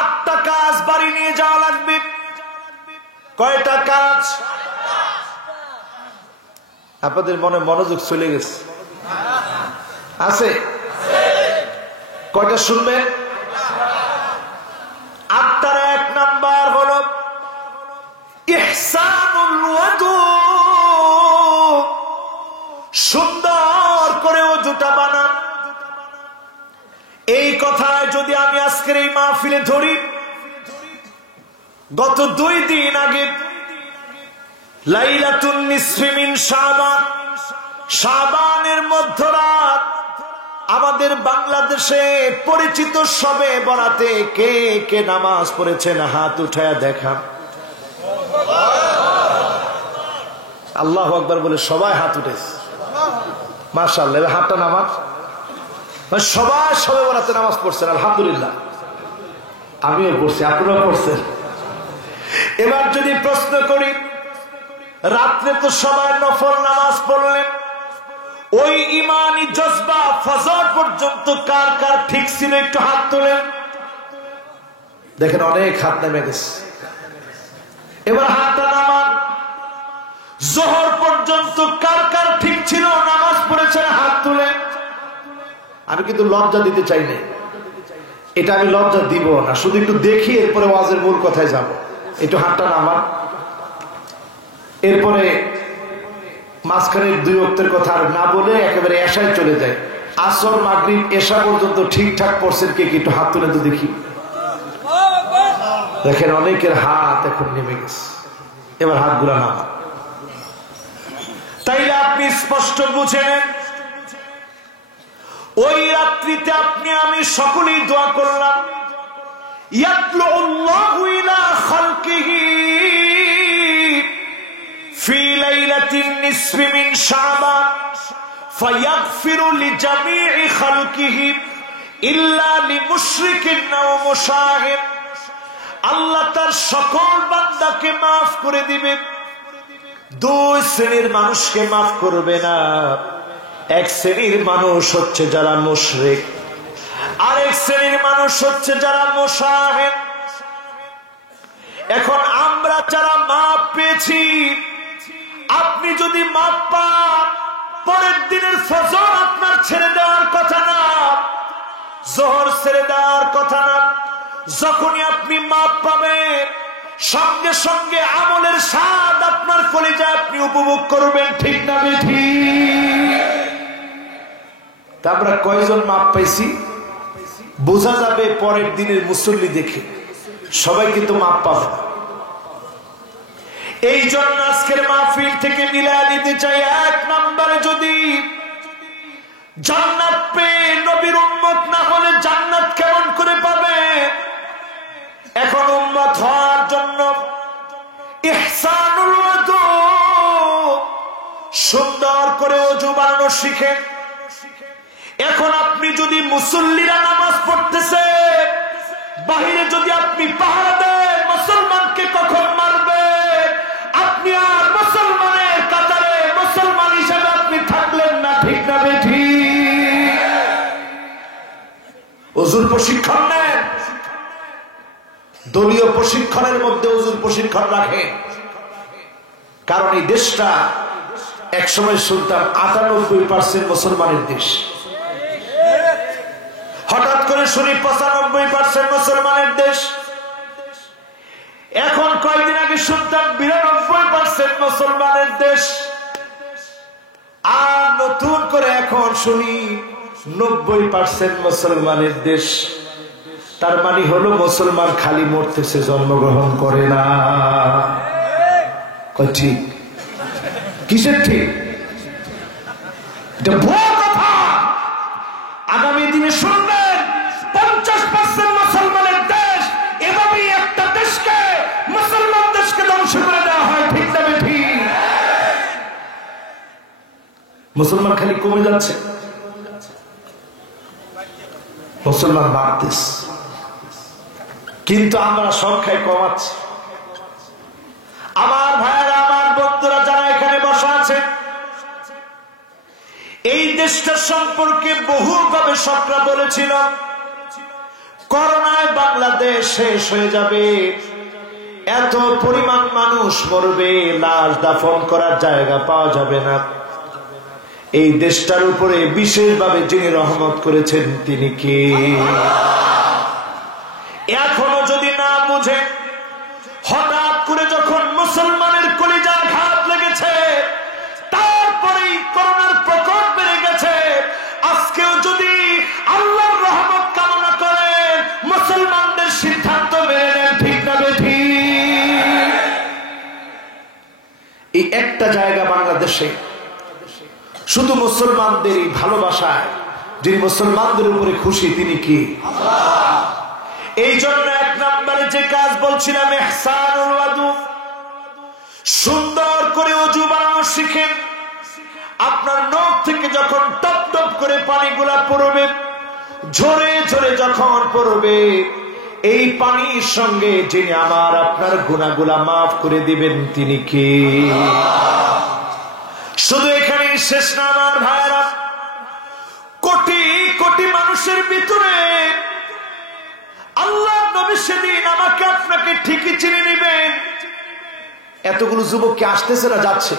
8টা কাজ বাড়ি নিয়ে যাওয়া লাগবে। কয়টা কাজ? আপনাদের মনে মনোযোগ চলে গেছে? আছে? কয়টা শুনবেন? 8টার 1 নাম্বার হলো ইহসানুল ওযু, সুন্দর করে ওযুটা বানান। এই কথায় যদি আমি আজকের এই মাহফিলে ধরি, গত 2 দিন আগে লাইলাতুন নিসফি মিন শাবান, শাবানের মধ্যরাত, আমাদের বাংলাদেশে পরিচিত শবে বরাতে কে কে নামাজ পড়েছেন হাত উঠায়া দেখান। আল্লাহু আকবার বলে সবাই হাত উঠেছে, মাশাআল্লাহ। এবার হাতটা নামাজ, সবাই শবে বরাতে নামাজ পড়ছেন, আলহামদুলিল্লাহ। আমিও পড়ছি, আপনারাও পড়ছেন। এবার যদি প্রশ্ন করি, রাত্রে তো সবাই নফল নামাজ পড়লেন, ওই ইমানি জজবা ফজর পর্যন্ত কার কার ঠিক ছিল একটু হাত তোলেন। দেখেন অনেক হাত নেমে গেছে। এবার হাতটা নামান, জোহর পর্যন্ত কার কার ঠিক ছিল নামাজ পড়েছেন হাত তুলেন। আমি কিন্তু লজ্জা দিতে চাই না, এটা আমি লজ্জা দিব না, শুধু একটু দেখি, এরপরে ওয়াজের মূল কথায় যাব। একটু হাতটা নামান। এরপরে মাঝখানে 2 ওয়াক্তের কথা আর না বলে একেবারে এশায় চলে যায়। আসর মাগরিব এশা পর্যন্ত ঠিকঠাক পড়ছেন কে? একটু হাত তুলে তো দেখি। দেখেন অনেকের হাত এখন নেমে গেছে। এবার হাতগুলা নামা। তাইলে আপনি স্পষ্ট বুঝে নেন, ওই রাত্রিতে আপনি আমি সকলেই দোয়া করলাম, ইয়াতলুল্লাহু ইলা খালকিহি ফি লাইলাতিন নিসফি মিন শাবান ফায়াগফিরু লিজামিই খালকিহি ইল্লা লিমুশরিকিন আও মুশাহিদ। আল্লাহ তার সকল বান্দাকে মাফ করে দিবে, 2 শ্রেণীর মানুষকে মাফ করবে না। এক শ্রেণীর মানুষ হচ্ছে যারা মুশরিক, আরেক শ্রেণীর মানুষ হচ্ছে যারা মুশাহিদ। এখন আমরা যারা মাফ পেয়েছি, আপনি যদি মাফ পান, পরের দিনের ফজর আপনার ছেড়ে দেওয়ার কথা না, জোহর ছেড়ে দেওয়ার কথা না। যখনই আপনি মাফ পাবেন, সঙ্গে সঙ্গে আমলের স্বাদ আপনার কলিজায় আপনি উপভোগ করবেন, ঠিক না বেঠিক? তা আমরা কয়জন মাফ পাইছি বোঝা যাবে পরের দিনের মুসল্লি দেখে। সবাই কিন্তু মাপ পাবে। এই জন্য আজকের মাহফিল থেকে মিলায় নিতে চাই, এক নম্বরে যদি জান্নাত পেয়ে নবীর উম্মত না হলে জান্নাত কেমন করে পাবে? এখন উম্মত হওয়ার জন্য ইহসানুল ওযু, সুন্দর করে ওযু বানানো শিখেন। এখন আপনি যদি মুসল্লিরা নামাজ পড়তেছে বাহিরে যদি আপনি পাহারা দেন মুসলমানকে কখন মারবে? আপনি আর মুসলমানের কাতারে মুসলমান হিসেবে আপনি থাকলেন না, ঠিক না বেঠি? ওযুর প্রশিক্ষণ নেন, দলীয় প্রশিক্ষণের মধ্যে ওযুর প্রশিক্ষণ রাখেন। কারণ এই দেশটা একসময় শুনতাম 98% মুসলমানের দেশ, হঠাৎ করে শুনি 95% মুসলমানের দেশ। এখন কয়েকদিন আগে শুনতাম 92% মুসলমানের দেশ, আর নতুন করে এখন শুনি 90% মুসলমানের দেশ। তার মানে হলো মুসলমান খালি মরতেছে, জন্মগ্রহণ করে না। ঠিক কিসের ঠিক? এটা ভুয়া কথা। আগামী দিনে শুনবেন 50% মুসলমানের দেশ, এভাবেই একটা দেশকে, মুসলমান দেশকে ধ্বংস করে দেওয়া হয়, ঠিক না ঠিক? মুসলমান খালি কমে যাচ্ছে, মুসলমান বাড়তেছে, কিন্তু আমরা সংখ্যায় কমাচ্ছি। আমার ভাইয়েরা, আমার বন্ধুরা যারা এখানে বসা আছেন, এই দেশটা সম্পর্কে বহু গবেষকরা বলেছিল করোনায় বাংলাদেশ শেষ হয়ে যাবে, এত পরিমাণ মানুষ মরবে, লাশ দাফন করার জায়গা পাওয়া যাবে না। এই দেশটার উপরে বিশেষভাবে যিনি রহমত করেছেন তিনি কে? এখনো যদি না বুঝে, হঠাৎ করে যখন মুসলমানের কলিজার ঘাত লেগেছে, তারপরেই করোনার প্রকোপ বেড়ে গেছে, আজকেও যদি আল্লাহর রহমত কামনা করেন, মুসলমানদের সিদ্ধান্ত মেনে নেন, ঠিক না বেঠিক? এই একটা জায়গা বাংলাদেশে শুধু মুসলমানদেরই ভালোবাসায় যিনি মুসলমানদের উপরে খুশি, তিনি কি? এই জন্য এক নম্বরে যে কাজ বলছিলাম, ইহসানুল ওযু, সুন্দর করে ওযু বানানো শিখেন। আপনার নখ থেকে যখন টপ টপ করে পানিগুলা পড়বে, ঝরে ঝরে যখন পড়বে, এই পানির সঙ্গে যিনি আমার আপনার গুনাহগুলা মাফ করে দিবেন তিনি কে? শুধু এখানেই শেষ না আমার ভাইরা, কোটি কোটি মানুষের ভিতরে আল্লাহ নবী সেদিন আমাকে আপনাকে ঠিকই চিনে নিবেন। এতগুলো যুবক কি আসতেছে না যাচ্ছে?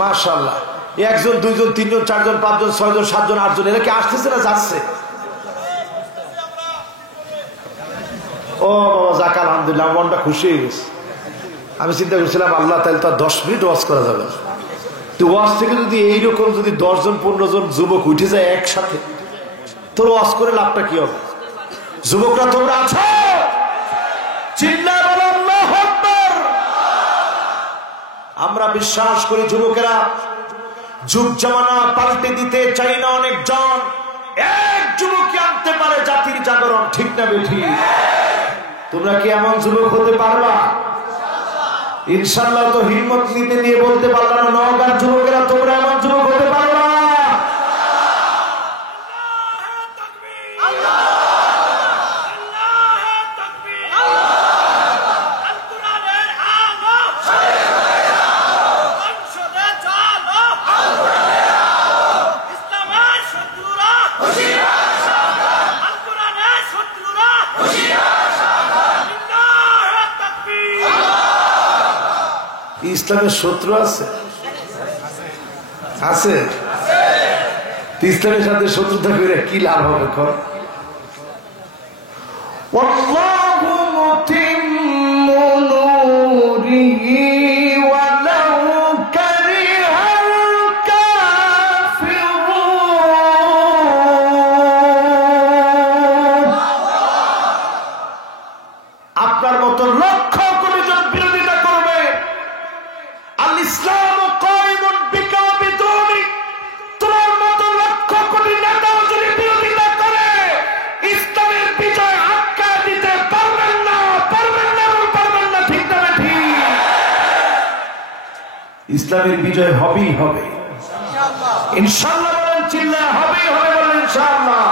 মাশাআল্লাহ, একজন, দুইজন, তিনজন, চারজন, পাঁচজন, ছয়জন, সাতজন, আটজন, এরা কি আসতেছে না যাচ্ছে? ও বাবা, যাক আলহামদুলিল্লাহ, মনটা খুশি হয়ে গেছে। আমি চিন্তা করছিলাম আল্লাহ তাহলে তো 10 মিনিট ওয়াজ করা যাবে, তো ওয়াজ থেকে যদি এইরকম যদি 10 জন 15 জন যুবক উঠে যায় একসাথে, তোর ওয়াজ করে লাভটা কি হবে? যুবকরা তোমরা আছো? চিল্লায় বলো আল্লাহু আকবার। আমরা বিশ্বাস করি যুবকেরা যুগ জামানা পাল্টে দিতে চাই না, অনেকজন এক যুবককে আনতে পারে জাতির জাগরণ, ঠিক না বেঠি? তোমরা কি এমন যুবক হতে পারবা? ইনশাআল্লাহ। তো হিম্মত নিতে নিয়ে বলতে পারলাম না, নওগাঁর যুবকেরা তোমরা এমন যুবক হতে পারবা? ইসলামের শত্রু আছে? আছে? ইসলামের সাথে শত্রুতা করে কি লাভ হবে? আল্লাহু মুতিম্মু নূরিহি ওয়ালাউ কারিহাল কাফিরুন। ইসলামের বিজয় হবেই হবে ইনশাআল্লাহ। বলেন চিল্লায় হবেই হবে, বলেন ইনশাআল্লাহ।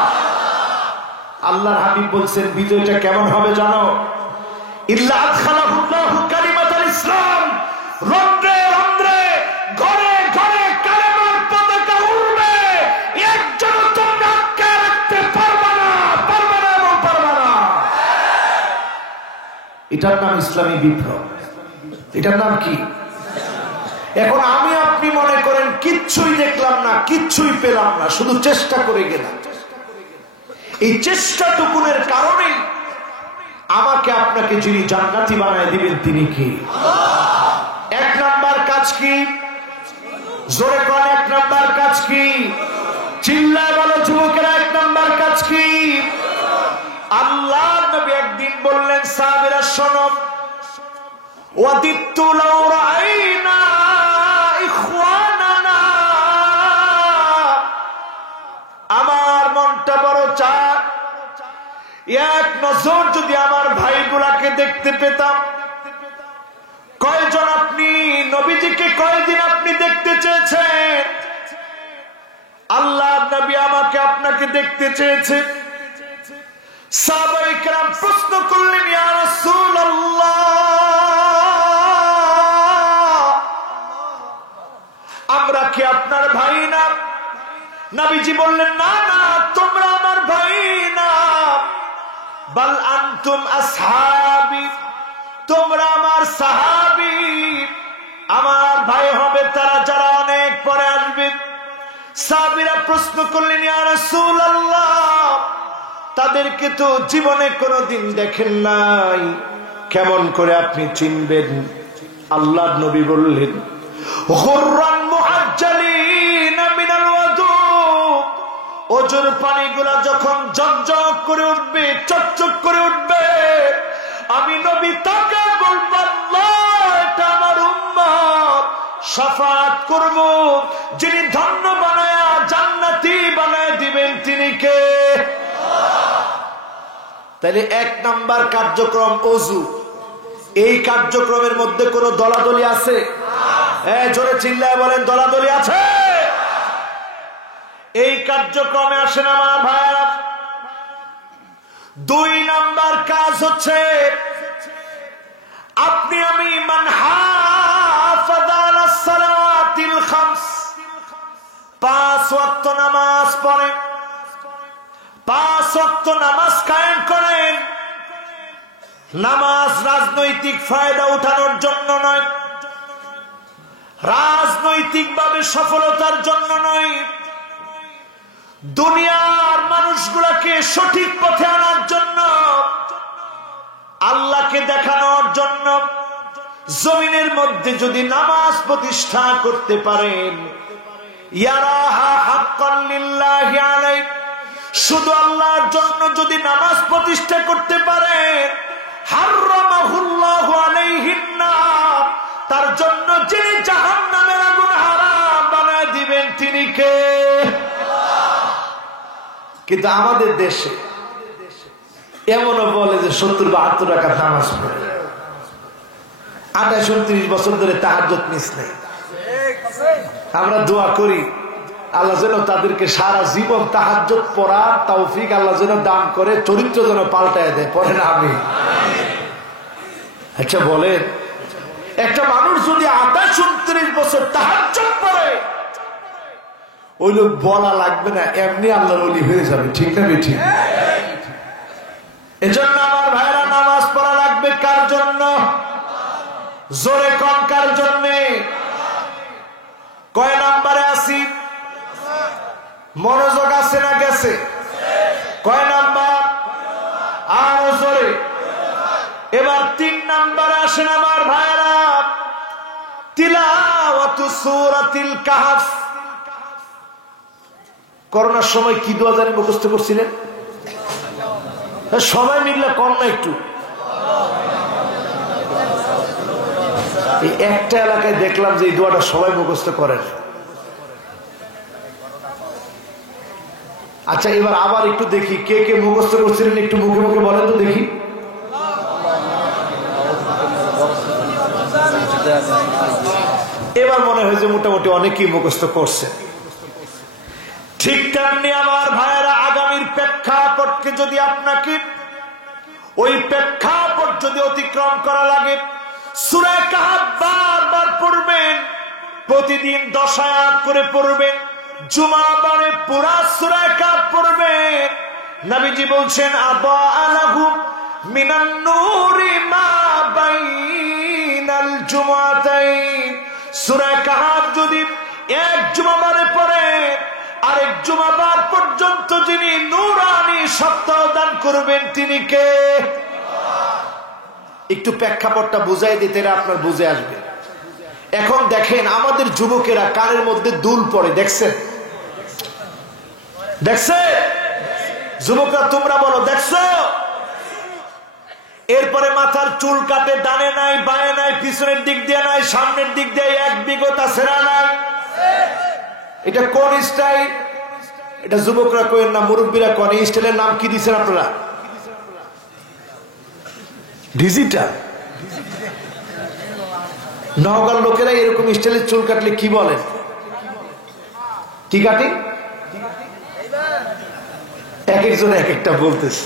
আল্লাহর হাবিব বলছেন বিজয়টা কেমন হবে জানো? ইল্লা আদখালাহুল্লাহু কালিমাতাল ইসলাম, রন্ধ্রে রন্ধ্রে ঘরে ঘরে কালেমার পতাকা উড়বে, একজন তোমরা আটকে রাখতে পারবে না, পারবে না এবং পারবে না। এটার নাম ইসলামী বিপ্লব। এটার নাম কি? এখন আমি আপনি মনে করেন কিচ্ছুই দেখলাম না, কিচ্ছুই পেলাম না, শুধু চেষ্টা করে গেলাম। এই চেষ্টাটুকুনের কারণে আমাকে আপনাকে যিনি জান্নাতি বানায় দিবেন তিনি কি? এক নাম্বার কাজ কি? জোরে কোন এক নাম্বার কাজ কি? চিল্লায় বলো যুবকেরা, এক নাম্বার কাজ কি? আল্লাহ নবী একদিন বললেন সাহাবীরা শোনো, ওয়াদিতু লাউ রাআইনা ইখওয়ানানা, আমার মনটা বড় চায় এক নজর যদি আমার ভাইগুলাকে দেখতে পেতাম। কয়জন আপনি নবীজিকে কয়দিন আপনি দেখতে চেয়েছেন? আল্লাহ নবী আমাকে আপনাকে দেখতে চেয়েছে। সাহাবায়ে কেরাম প্রশ্ন করলেন, ইয়া রাসূলুল্লাহ, আমরা কি আপনার ভাই না? নবীজি বললেন, না না, তোমরা আমার ভাই না, বাল আনতুম আসহাবি, তোমরা আমার সাহাবী। আমার ভাই হবে তারা যারা অনেক পরে আসবে। সাহাবীরা প্রশ্ন করলেন, ইয়া রাসূলুল্লাহ, তাদেরকে তো জীবনে কোনোদিন দেখেন নাই, কেমন করে আপনি চিনবেন? আল্লাহর নবী বললেন, গুররান মুআজ্জালিনা মিনাল ওয়াদু, ওজোর পানিগুলা যখন ঝকঝক করে উঠবে, চকচক করে উঠবে, আমি নবী তাকে বলবো, আল্লাহ এটা আমার উম্মত, শাফাআত করব, যিনি ধন্য বানায়া জান্নাতি বানায় দিবেন তিনি কে? তাহলে এক নাম্বার কার্যক্রম ওযু। এই কার্যক্রমের মধ্যে কোনো দলাদলি আছে? জোরে চিল্লায় বলেন, দলাদলি আছে? এই কার্যক্রমে আসেন আমার ভাইরা। দুই নাম্বার কাজ হচ্ছে আপনি আমি মান হাফাযা আলাস সালাওয়াতিল খামস, 5 ওয়াক্ত নামাজ পড়ে, 5 ওয়াক্ত নামাজ কায়েম করেন। নামাজ রাজনৈতিক ফায়দা উঠানোর জন্য নয়, রাজনৈতিক ভাবে সফলতার জন্য নয়, দুনিয়ার মানুষগুলোকে সঠিক পথে আনার জন্য, আল্লাহকে দেখানোর জন্য। জমিনের মধ্যে যদি নামাজ প্রতিষ্ঠা করতে পারেন, ইয়ারাহা হাক্কান লিল্লাহি আলাইহি, শুধু আল্লাহর জন্য যদি নামাজ প্রতিষ্ঠা করতে পারেন, হারামাহুল্লাহু আলাইহিন নার, তার জন্য যিনি জাহান্নামের আগুন হারাম বানায় দিবেন তিনি কে? কিন্তু আমাদের দেশে এমনও বলে যে 70-72 রাকাত নামাজ পড়ে, 28-29 বছর ধরে তাহাজ্জুদ মিস নেই। আমরা দোয়া করি আল্লাহ যেন তাদেরকে সারা জীবন তাহাজ্জুদ পড়ার তৌফিক আল্লাহ যেন দান করে, চরিত্র যেন পাল্টায় দেয়। পড়েন আমিন। আচ্ছা বলেন, একটা মানুষ যদি 28-29 বছর তাহাজ্জুদ পড়ে, ওই লোক বলা লাগবে না, এমনি আল্লাহর ওলি হয়ে যাবে। ঠিক না বেঠিক? এজন্য আমার ভাইরা, নামাজ পড়া লাগবে কার জন্য? জোরে কম, কার জন্য? কয় নাম্বারে আসি? মনোযোগ আছে না গেছে? কয় নাম্বার? আরো জোরে। এবার 3 নাম্বারে আসেন আমার ভাইরা, তিলাওয়াতু সূরাতিল কাহফ। করোনার সময় কি দোয়া জানি মুখস্থ করছিলেন? সবাই মিললে কম না একটু? এই একটা এলাকায় দেখলাম যে এই দোয়াটা সবাই মুখস্থ করেন। আচ্ছা এবার আবার একটু দেখি কে কে মুখস্থ করছিলেন, একটু মুখে মুখে বলেন তো দেখি। এবার মনে হয় যে মোটামুটি অনেকেই মুখস্থ করছে। ঠিক তেমনি আমার ভাইয়েরা, আগামীর প্রেক্ষাপটকে যদি আপনাকে ওই প্রেক্ষাপট যদি অতিক্রম করা লাগে, সূরা কাহফ বারবার পড়বেন, প্রতিদিন 10 আয়াত করে পড়বেন, জুমাবারে পুরা সূরা কাহফ পড়বেন। নবীজি বলছেন, আবা আলাহু মিনান নূরি মা বাইনাল জুমাতাইন। সূরা কাহফ যদি এক জুমাবারে পড়ে, আরেক জুমাবার পর্যন্ত যিনি নূরানি সত্তা দান করবেন তিনি কে? একটু প্রেক্ষাপটটা বুঝাই দিতে আপনার বুঝে আসবে। এখন দেখেন আমাদের যুবকেরা কানের মধ্যে দুল পড়ে, দেখছেন? দেখছে যুবকরা, তোমরা বলো দেখছো? এরপরে মাথার চুল কাটে, ডানে নাই, বায়ে নাই, পিছনের দিক দিয়ে নাই, সামনের দিক দিয়ে এক বিগতা সেরা নাই। এটা কোন স্টাইল? এটা যুবকরা কইেন না, মুরব্বীরা কোন এই স্টাইলের নাম কি দিচ্ছেন আপনারা? ডিজিটাল। নওগাঁর লোকেরা এরকম স্টাইলের চুল কাটলে কি বলেন? কি কাটি? এক একজনে এক একটা বলতেছে।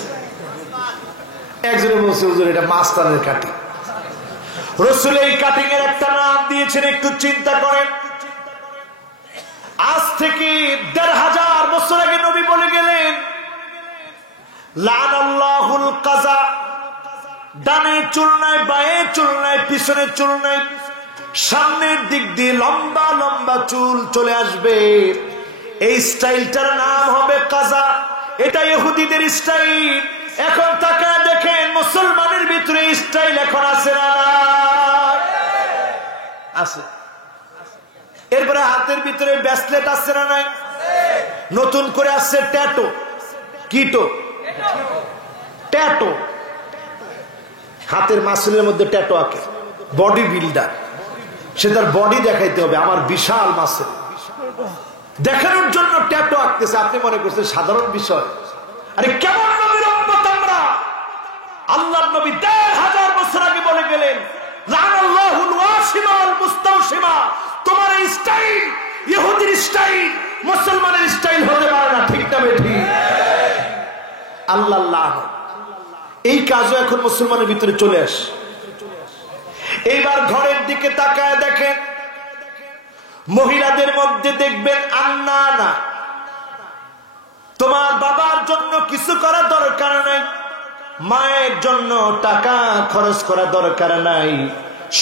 একজনে বলছে হুজুর এটা মাস্তানের কাটিং। রাসূল এই কাটিং এর একটা নাম দিয়েছেন, একটু চিন্তা করেন। আজ থেকে ১৫০০ বছর আগে নবী বলে গেলেন, লানাল্লাহুল কাযা, ডানে চুল নাই, বায়ে চুল নাই, পিছনে চুল নাই, সামনের দিক দিয়ে লম্বা লম্বা চুল চলে আসবে। এই স্টাইলটার নাম হবে কাযা। এটা ইহুদিদের স্টাইল। এখন তাকায় দেখেন মুসলমানের ভিতরে স্টাইল এখন আছে না? আছে। এরপরে হাতের ভিতরে ব্রেসলেট আছে না নাই? নতুন করে আসছে ট্যাটু। কিটো? ট্যাটু। হাতের মাসলের মধ্যে ট্যাটু আঁকে। বডি বিল্ডার, সে তার বডি দেখাইতে হবে, আমার বিশাল মাসল দেখানোর জন্য ট্যাটু আঁকতেছে। আপনি মনে করছেন সাধারণ বিষয়? আরে কেমন নবীর উম্মত আমরা! আল্লাহর নবী ১৫০০ বছর আগে বলে গেলেন, লানাল্লাহুল ওয়াসিমা ওয়াল মুস্তাওসিমা। তোমার এই স্টাইল ইহুদির স্টাইল, মুসলমানের স্টাইল হতে পারে না। ঠিক না বেঠি? আল্লাহ। এই কাজও এখন মুসলমানের ভিতরে চলে আসে। এইবার ঘরের দিকে তাকায় দেখেন, মহিলাদের মধ্যে দেখবেন আন্নানা। তোমার বাবার জন্য কিছু করা দরকার নাই, মায়ের জন্য টাকা খরচ করা দরকার নাই,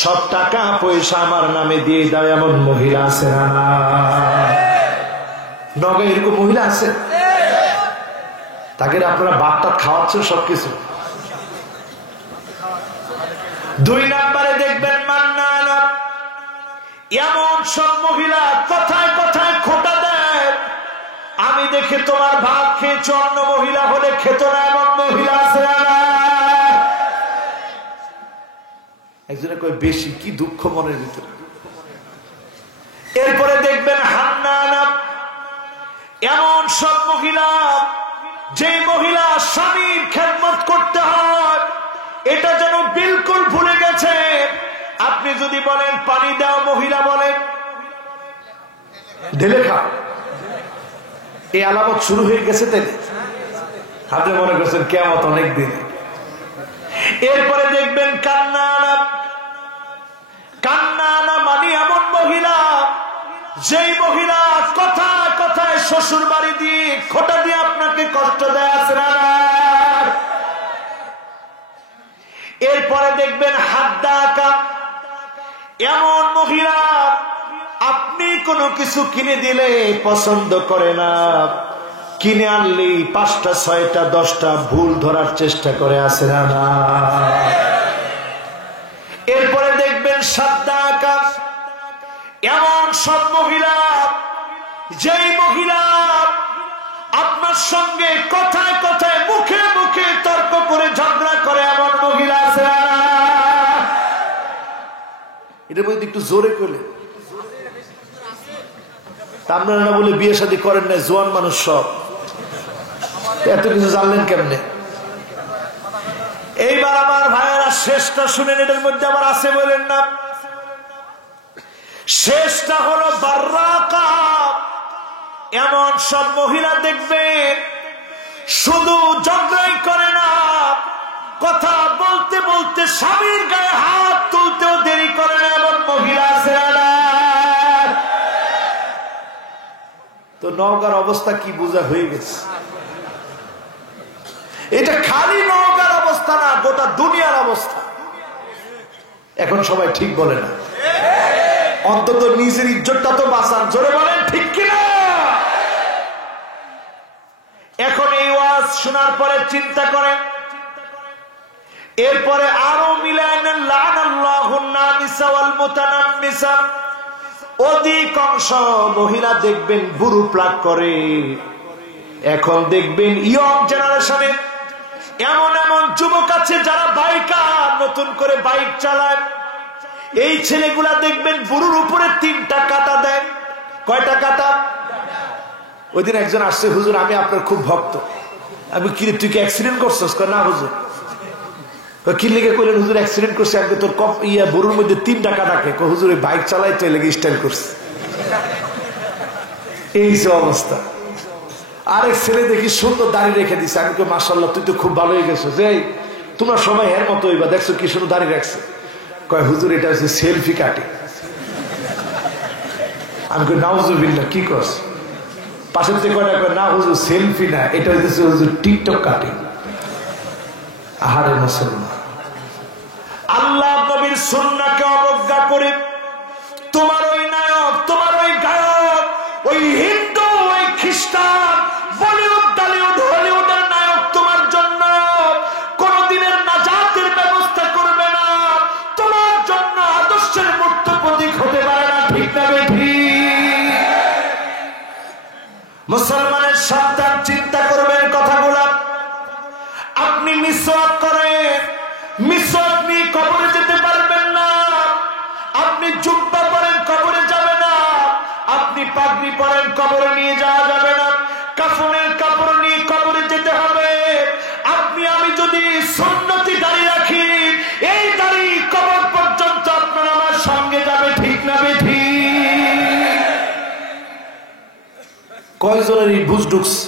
সব টাকা পয়সা আমার নামে দিয়ে দাও, এমন মহিলা আছে না? নগে এরকম মহিলা আছে? তাকে আপনারা বাটটা খাওয়াচ্ছেন সবকিছু। ২ নম্বরে দেখবেন মান্নানা। এমন সব মহিলা কথায় কথায় খোটা দেয়, আমি দেখে তোমার ভাত খেয়েছ, অন্য মহিলা হলে খেত না, এমন মহিলা আছে না? একজনে কয় বেশি, কি দুঃখ মনের ভিতরে। এরপরে দেখবেন হান্নানা। এমন সব মহিলা, যে মহিলা স্বামীর খেদমত করতে হয় এটা যেন বিলকুল ভুলে গেছে। আপনি যদি বলেন পানি দাও, মহিলা বলেন ঢেলে খাও। এই আলামত শুরু হয়ে গেছে। তাই আপনি মনে করছেন কিয়ামত অনেক দিন। এরপরে দেখবেন কান্নানা। কান্নানা মানে এমন মহিলা, যেই মহিলা কথায় কথায় শ্বশুর বাড়ি দিয়ে খোটা দিয়ে আপনাকে কষ্ট দেয়। আছে না? এরপরে দেখবেন হাদ্দাকা। এমন মহিলা, আপনি কোনো কিছু কিনে দিলে পছন্দ করে না, কিনে আনলেই ৫টা ৬টা 10টা ভুল ধরার চেষ্টা করে। আছে না? এরপরে দেখবেন সাদ্দাকা। এমন সব মহিলা, যেই মহিলা আপনার সঙ্গে কথায় কথায় মুখে মুখে তর্ক করে ঝগড়া করে, এমন মহিলা আছে। এটার মধ্যে একটু জোরে করলে আপনারা না বলে বিয়ে শাদী করেন না, জোয়ান মানুষ সব, এত কিছু জানলেন কেমনে? এইবার আমার ভাইয়েরা শেষটা শুনেন, এটার মধ্যে আবার আছে বলেন না। শেষটা হলো বাররাকা। এমন সব মহিলা দেখবেন শুধু ঝগড়াই করে না, কথা বলতে বলতে স্বামীর গায়ে হাত তুলতেও দেরি করে না, এমন মহিলা আছে না? তো নওগাঁর অবস্থা কি বোঝা হয়ে গেছে। এটা খালি নওগাঁর অবস্থা না, গোটা দুনিয়ার অবস্থা। এখন সবাই ঠিক বলে না, অন্তত নিজের ইজ্জতটা তো বাঁচান। জোরে বলেন ঠিক কিনা? এখন এই ওয়াজ শোনার পরে চিন্তা করেন, এরপরে আরো মিলায় নেন লানাল্লাহুন নামিসা ওয়াল মুতানাম্মিসা। অধিকাংশ মহিলা দেখবেন বুড়ো প্লাগ করে। এখন দেখবেন ইয়ং জেনারেশনে এমন এমন যুবক আছে যারা বাইকার, নতুন করে বাইক চালায়। এই ছেলেগুলা দেখবেন বুড়োর উপরে 3টা কাটা দেয়। কয়টা কাটা? ওই দিন একজন আসছে, হুজুর আমি আপনার খুব ভক্ত। আমি কি তুই কি অ্যাক্সিডেন্ট করছিস? না হুজুর। কি লেগে করলেন? হুজুর অ্যাক্সিডেন্ট করছে। আমি তোর বুড়োর মধ্যে 3টা কাটা কে? হুজুর ওই বাইক চালাই তো লেগে স্টাইল করছে। এই যে অবস্থা। আরেক ছেলে দেখি সুন্দর দাড়ি রেখে দিছে। আমি কই মাশাআল্লাহ, তুই তো খুব ভালো হয়ে গেছো। যে তোমরা সবাই এর মতো হইবা, দেখছো কি সুন্দর দাড়ি রাখছে। কয় হুজুর এটা হচ্ছে সেলফি কাটিং। আমি কই নাউজুবিল্লাহ, কি করছ? পাশের থেকে কয়টা কয় না হুজুর সেলফি না, এটা হচ্ছে হুজুর টিকটক কাটিং। আহারে মুসলমান, আল্লাহ নবীর সুন্নাহকে অবজ্ঞা করে তোমার ওই নায়ক, তোমার ওই গায়ক, ওই হিন্দু, ওই খ্রিস্টান, বলিউড, টলিউড, হলিউডের নায়ক তোমার জন্য কোনদিনের নাজাতের ব্যবস্থা করবে না, তোমার জন্য আদর্শের মূর্ত প্রতীক হতে পারে না। ঠিক না বেঠি? মুসলমানের সন্তান চিন্তা করবেন কথাগুলা। আপনি মিসওয়াক করেন, মিসওয়াক নিয়ে কবরে যেতে পারবেন না। আপনি জুব্বা পরেন, কবরে যাবে না। আপনি পাগড়ি পরেন, কবরে নিয়ে যাওয়া যাবে না। কাফনের কাপড় নিয়ে কবরে যেতে হবে। আপনি আমি যদি সুন্নতি দাড়ি রাখি, এই দাড়ি কবর পর্যন্ত আপনার আমার সঙ্গে যাবে। ঠিক না বেঠি? কয়জনের এই বুঝ ঢুকছে?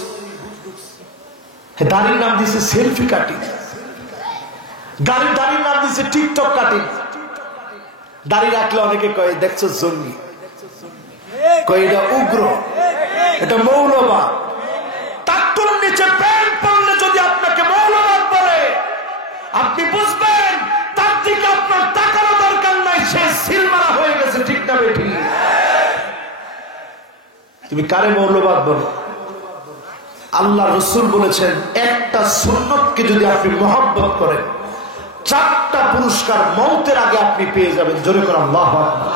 দাড়ির নাম দিছে সেলফি কাটিং, দাড়ির নাম দিছে টিকটক কাটিং। দাড়ি রাখলে অনেকে কয় দেখছো জঙ্গি, কয় এটা উগ্র, এটা মৌলবাদ। তার নিচে প্যান্ট পরলে যদি আপনাকে মৌলবাদ বলে, আপনি বুঝবেন তার দিকে আপনার তাকানো দরকার নাই, সে সিলমারা হয়ে গেছে। ঠিক না বেঠি? তুমি কারে মৌলবাদ বলো? আল্লাহ রসুল বলেছেন একটা সুন্নতকে যদি আপনি মহব্বত করেন, 4টা পুরস্কার মওতের আগে আপনি পেয়ে যাবেন। জোরে করে আল্লাহু আকবার।